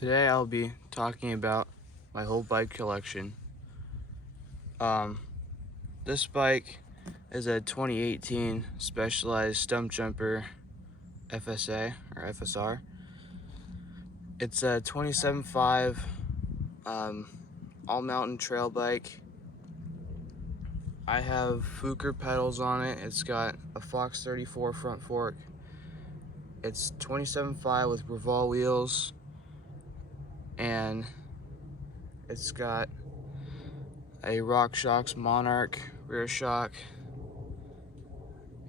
Today I'll be talking about my whole bike collection. This bike is a 2018 Specialized Stumpjumper FSA or FSR. It's a 27.5 all-mountain trail bike. I have Fuker pedals on it. It's got a Fox 34 front fork. It's 27.5 with Revol wheels, and it's got a RockShox Monarch rear shock.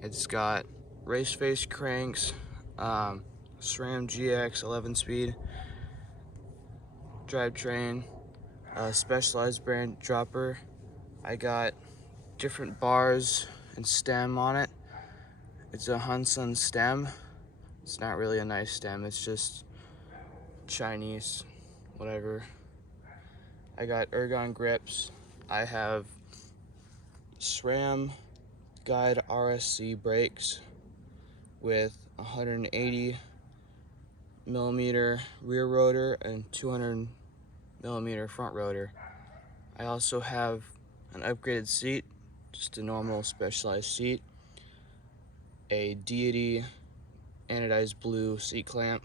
It's got race face cranks, SRAM GX 11-speed drivetrain, Specialized brand dropper. I got different bars and stem on it. It's a Hunsun stem. It's not really a nice stem, it's just Chinese, whatever. I got ergon grips. I have SRAM Guide RSC brakes with 180 millimeter rear rotor and 200 millimeter front rotor. I also have an upgraded seat, just a normal Specialized seat, a Deity anodized blue seat clamp,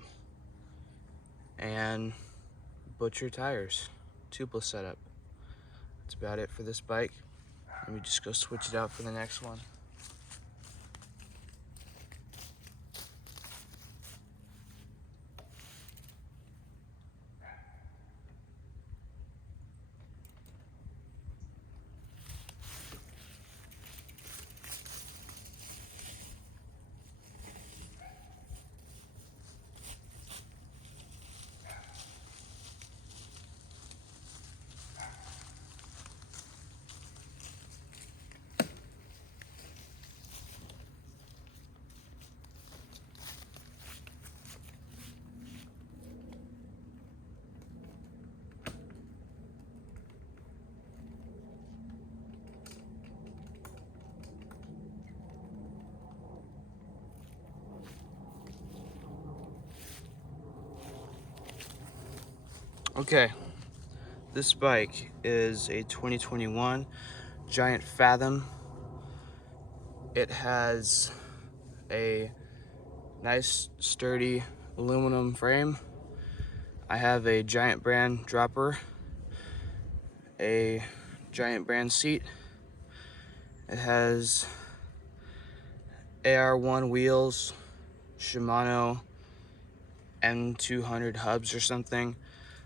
and Butcher tires, tubeless setup. That's about it for this bike. Let me just go switch it out for the next one. Okay, this bike is a 2021 Giant Fathom. It has a nice sturdy aluminum frame. I have a Giant brand dropper, a Giant brand seat. It has AR1 wheels, Shimano M200 hubs or something.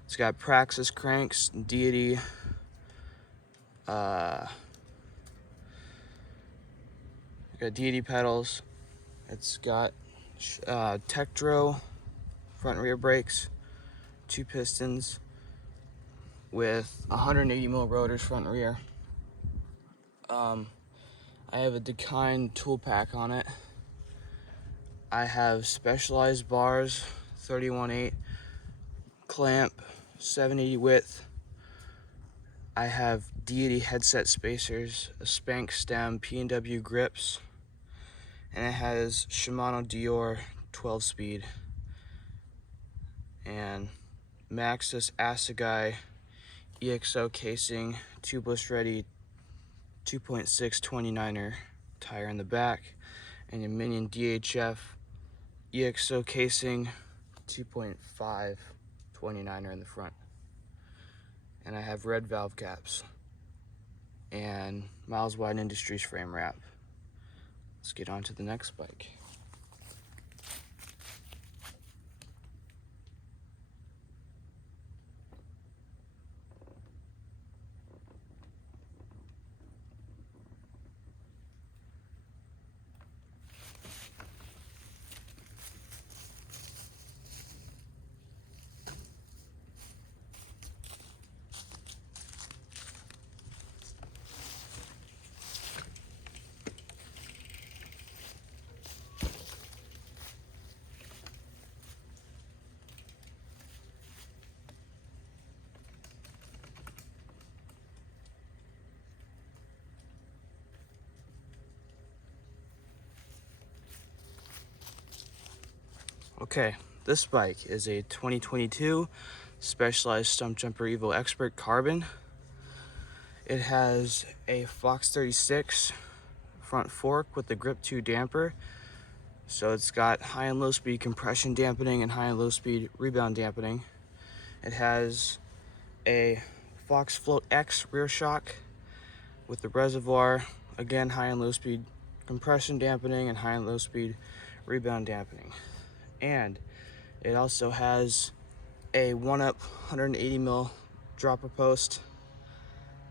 It's got Praxis cranks, Deity, got Deity pedals. It's got Tektro front and rear brakes, 2 pistons with 180 mil rotors front and rear. I have a Dakine tool pack on it. I have Specialized bars, 31/8 clamp, 780 width. I have Deity headset spacers, a Spank stem, P&W grips, and it has Shimano Dior 12-speed and Maxxis Assegai EXO casing, tubeless ready 2.6 29er tire in the back, and a Minion DHF EXO casing 2.5 29er in the front. And I have red valve caps and Miles Wide Industries frame wrap. Let's get on to the next bike. Okay, this bike is a 2022 Specialized Stumpjumper Evo Expert Carbon. It has a Fox 36 front fork with the Grip 2 damper. So it's got high and low speed compression dampening and high and low speed rebound dampening. It has a Fox Float X rear shock with the reservoir, again high and low speed compression dampening and high and low speed rebound dampening. And it also has a 1-up 180 mil dropper post.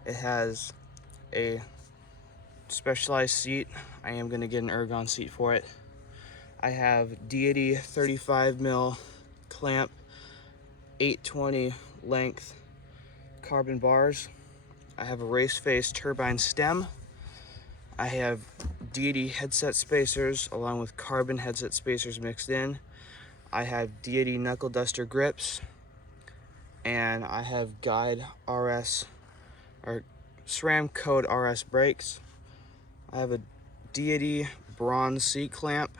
It has a specialized seat. I am going to get an ergon seat for it. I have Deity 35 mil clamp, 820 length carbon bars. I have a race face turbine stem. I have Deity headset spacers along with carbon headset spacers mixed in. I have Deity knuckle duster grips, and I have Guide RS or SRAM Code RS brakes. I have a Deity bronze seat clamp.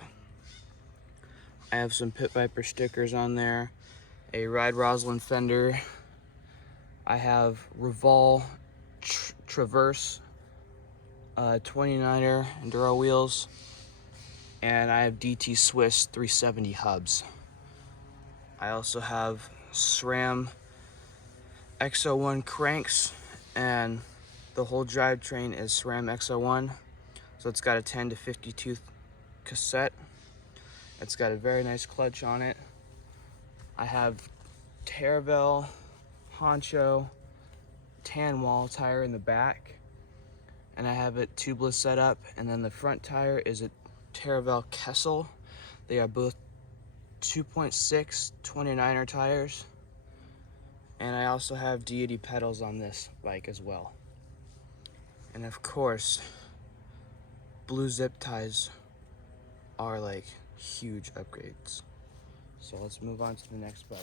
I have some Pit Viper stickers on there, a Ride Roslyn fender. I have Revol Traverse 29er Enduro wheels, and I have DT Swiss 370 hubs. I also have SRAM X01 cranks, and the whole drivetrain is SRAM X01. So it's got a 10 to 50 tooth cassette. It's got a very nice clutch on it. I have Terravel Honcho tan wall tire in the back, and I have it tubeless setup, and then the front tire is a Terravel Kessel. They are both 2.6 29er tires, and I also have Deity pedals on this bike as well. And of course, blue zip ties are like huge upgrades. So let's move on to the next bike.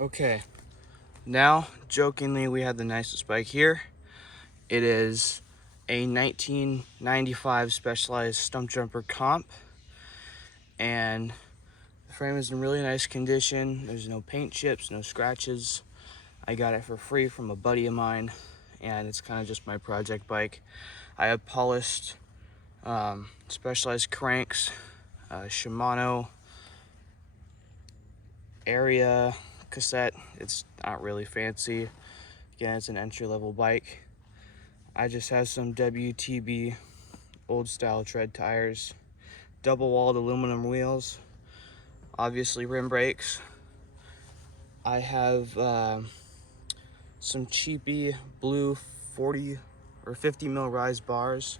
Okay, now jokingly we have the nicest bike here. It is a 1995 Specialized Stumpjumper Comp, and the frame is in really nice condition. There's no paint chips, no scratches. I got it for free from a buddy of mine, and it's kind of just my project bike. I have polished Specialized cranks, Shimano Area cassette. It's not really fancy. Again, it's an entry-level bike. I just have some WTB old style tread tires, double walled aluminum wheels, obviously rim brakes. I have some cheapy blue 40 or 50 mil rise bars.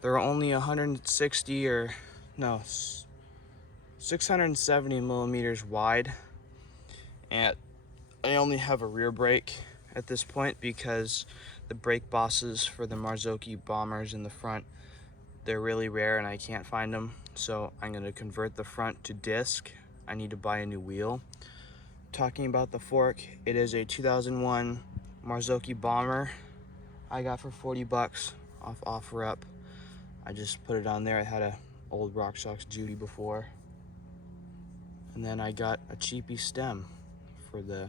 They're only 160 or no 670 millimeters wide, and I only have a rear brake at this point because the brake bosses for the Marzocchi bombers in the front, they're really rare and I can't find them. So I'm going to convert the front to disc. I need to buy a new wheel. Talking about the fork, it is a 2001 Marzocchi bomber I got for 40 bucks off OfferUp. I just put it on there. I had a old RockShox Judy before. And then I got a cheapy stem for the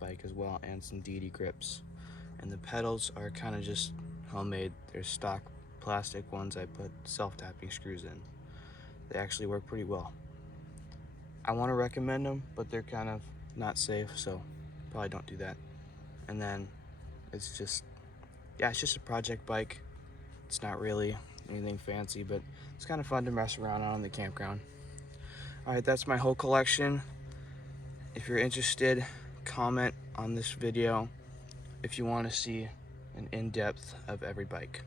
bike as well, and some Deity grips. And the pedals are kind of just homemade. They're stock plastic ones I put self-tapping screws in. They actually work pretty well. I want to recommend them, but they're kind of not safe, so probably don't do that. And then it's just, yeah, it's just a project bike. It's not really anything fancy, but it's kind of fun to mess around on the campground. All right, that's my whole collection. If you're interested, comment on this video if you want to see an in-depth of every bike.